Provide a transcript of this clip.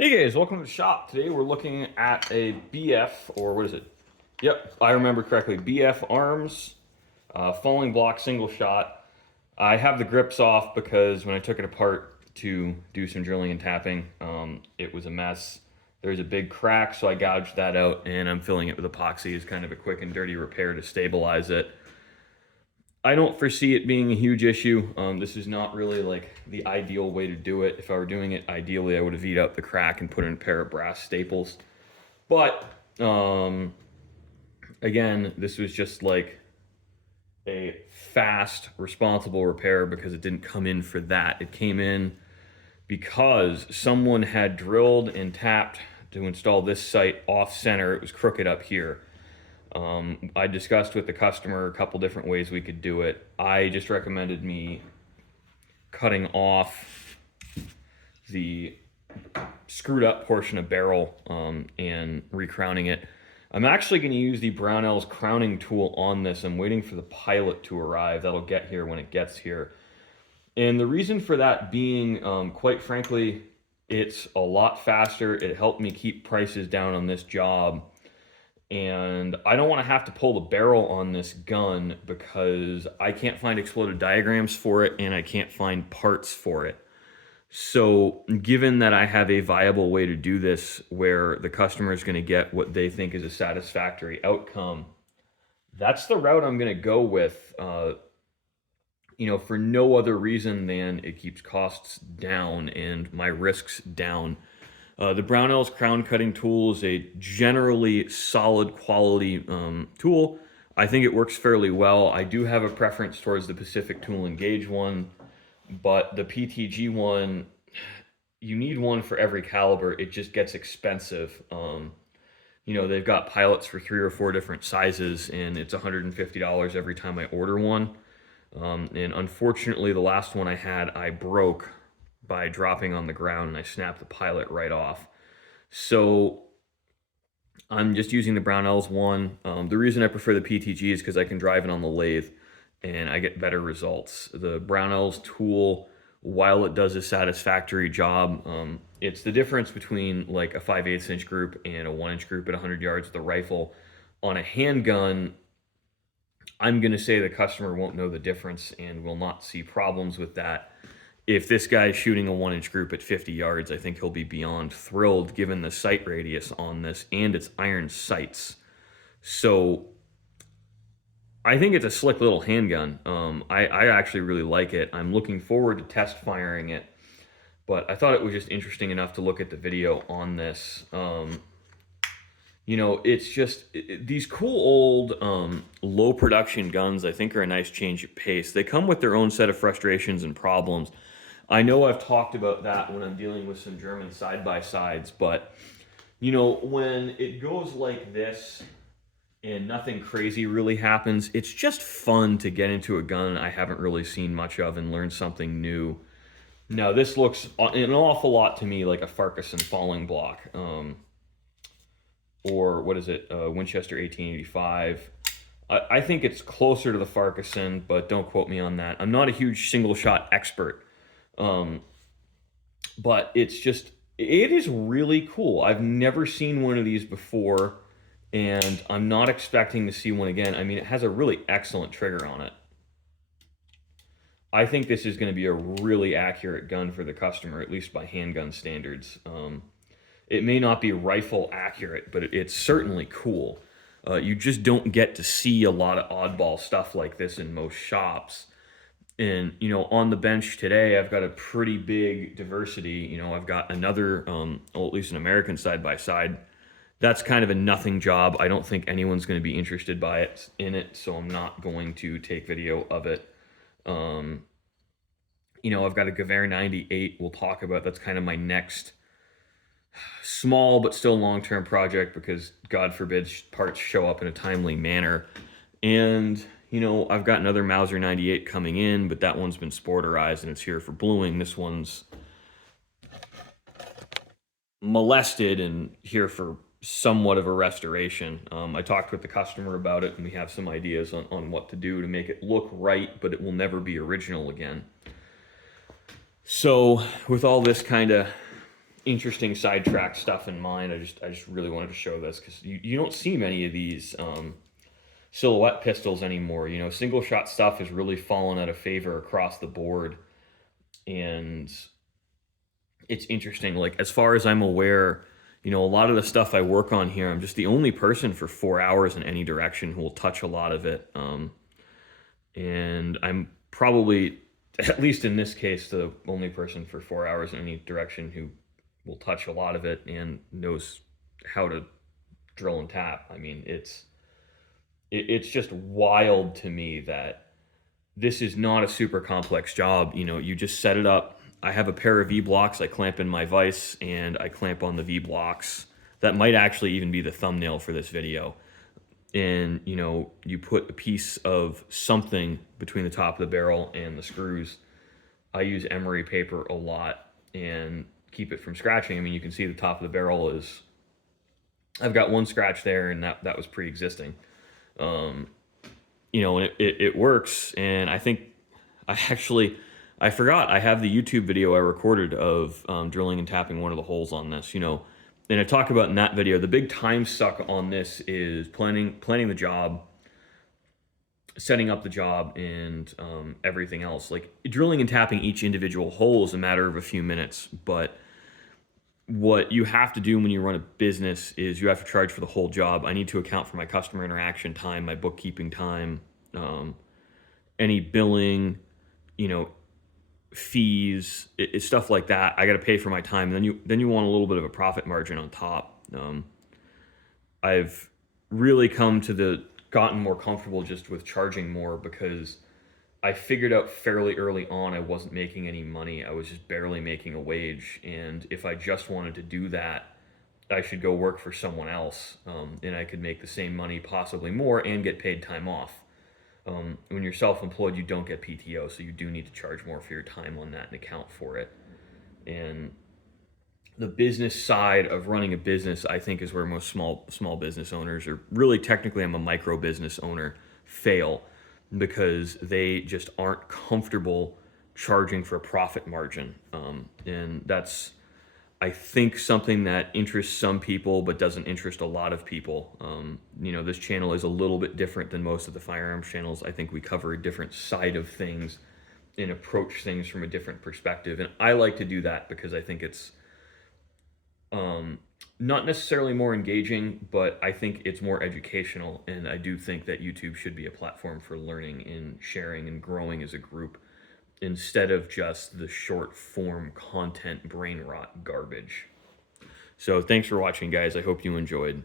Hey guys, welcome to the shop. Today we're looking at a BF, or what is it? Yep, I remember correctly. BF Arms, falling block single shot. I have the grips off because when I took it apart to do some drilling and tapping, it was a mess. There's a big crack, so I gouged that out and I'm filling it with epoxy as kind of a quick and dirty repair to stabilize it. I don't foresee it being a huge issue. This is not really like the ideal way to do it. If I were doing it ideally, I would have eat out the crack and put in a pair of brass staples. But again, this was just like a fast, responsible repair because it didn't come in for that. It came in because someone had drilled and tapped to install this sight off center. It was crooked up here. I discussed with the customer a couple different ways we could do it. I just recommended me cutting off the screwed up portion of barrel and recrowning it. I'm actually going to use the Brownell's crowning tool on this. I'm waiting for the pilot to arrive. That'll get here when it gets here. And the reason for that being, quite frankly, it's a lot faster. It helped me keep prices down on this job. And I don't want to have to pull the barrel on this gun because I can't find exploded diagrams for it and I can't find parts for it. So given that I have a viable way to do this where the customer is going to get what they think is a satisfactory outcome, that's the route I'm going to go with, for no other reason than it keeps costs down and my risks down. The Brownell's crown cutting tool is a generally solid quality tool. I think it works fairly well. I do have a preference towards the Pacific Tool and Gauge one, but the PTG one, you need one for every caliber. It just gets expensive. They've got pilots for 3 or 4 different sizes, and it's $150 every time I order one. And unfortunately, the last one I had, I broke by dropping on the ground and I snapped the pilot right off. So I'm just using the Brownells one. The reason I prefer the PTG is because I can drive it on the lathe and I get better results. The Brownells tool, while it does a satisfactory job, it's the difference between like a 5/8 inch group and a 1 inch group at 100 yards with a rifle. On a handgun, I'm going to say the customer won't know the difference and will not see problems with that. If this guy's shooting a 1 inch group at 50 yards, I think he'll be beyond thrilled given the sight radius on this and its iron sights. So I think it's a slick little handgun. I actually really like it. I'm looking forward to test firing it, but I thought it was just interesting enough to look at the video on this. It's just these cool old low production guns I think are a nice change of pace. They come with their own set of frustrations and problems. I know I've talked about that when I'm dealing with some German side-by-sides, but when it goes like this and nothing crazy really happens, it's just fun to get into a gun I haven't really seen much of and learn something new. Now, this looks an awful lot to me like a Farquharson falling block. Or what is it, Winchester 1885. I think it's closer to the Farquharson, but don't quote me on that. I'm not a huge single shot expert. But it is really cool. I've never seen one of these before, and I'm not expecting to see one again. I mean, it has a really excellent trigger on it. I think this is going to be a really accurate gun for the customer, at least by handgun standards. It may not be rifle accurate, but it's certainly cool. You just don't get to see a lot of oddball stuff like this in most shops. And, on the bench today, I've got a pretty big diversity. I've got another, at least an American side-by-side. That's kind of a nothing job. I don't think anyone's going to be interested in it, so I'm not going to take video of it. I've got a Gewehr 98 we'll talk about. That's kind of my next small but still long-term project because, God forbid, parts show up in a timely manner. And I've got another Mauser 98 coming in, but that one's been sporterized and it's here for bluing. This one's molested and here for somewhat of a restoration. I talked with the customer about it and we have some ideas on what to do to make it look right, but it will never be original again. So with all this kind of interesting sidetrack stuff in mind. I just really wanted to show this because you don't see many of these silhouette pistols anymore. You know, single shot stuff has really fallen out of favor across the board, and it's interesting. Like, as far as I'm aware, you know, a lot of the stuff I work on here, I'm just the only person for 4 hours in any direction who will touch a lot of it. And I'm probably, at least in this case, the only person for 4 hours in any direction who will touch a lot of it and knows how to drill and tap. I mean, it's just wild to me that this is not a super complex job. You know, you just set it up. I have a pair of V blocks. I clamp in my vise and I clamp on the V blocks. That might actually even be the thumbnail for this video. And, you know, you put a piece of something between the top of the barrel and the screws. I use emery paper a lot and keep it from scratching. I mean, you can see the top of the barrel is, I've got one scratch there, and that was pre-existing. You know, and it works. And I think I forgot I have the YouTube video I recorded of drilling and tapping one of the holes on this, you know. And I talk about in that video, the big time suck on this is planning the job, setting up the job, and everything else. Like, drilling and tapping each individual hole is a matter of a few minutes, but what you have to do when you run a business is you have to charge for the whole job. I need to account for my customer interaction time, my bookkeeping time, any billing, you know, fees, stuff like that. I got to pay for my time. And then you want a little bit of a profit margin on top. I've really gotten more comfortable just with charging more because I figured out fairly early on I wasn't making any money. I was just barely making a wage. And if I just wanted to do that, I should go work for someone else. And I could make the same money, possibly more, and get paid time off. When you're self-employed, you don't get PTO, so you do need to charge more for your time on that and account for it. And the business side of running a business, I think, is where most small business owners, or really technically I'm a micro business owner, fail, because they just aren't comfortable charging for a profit margin. And that's, I think, something that interests some people but doesn't interest a lot of people. You know, this channel is a little bit different than most of the firearms channels. I think we cover a different side of things and approach things from a different perspective. And I like to do that because I think it's not necessarily more engaging, but I think it's more educational. And I do think that YouTube should be a platform for learning and sharing and growing as a group, instead of just the short form content brain rot garbage. So thanks for watching, guys. I hope you enjoyed.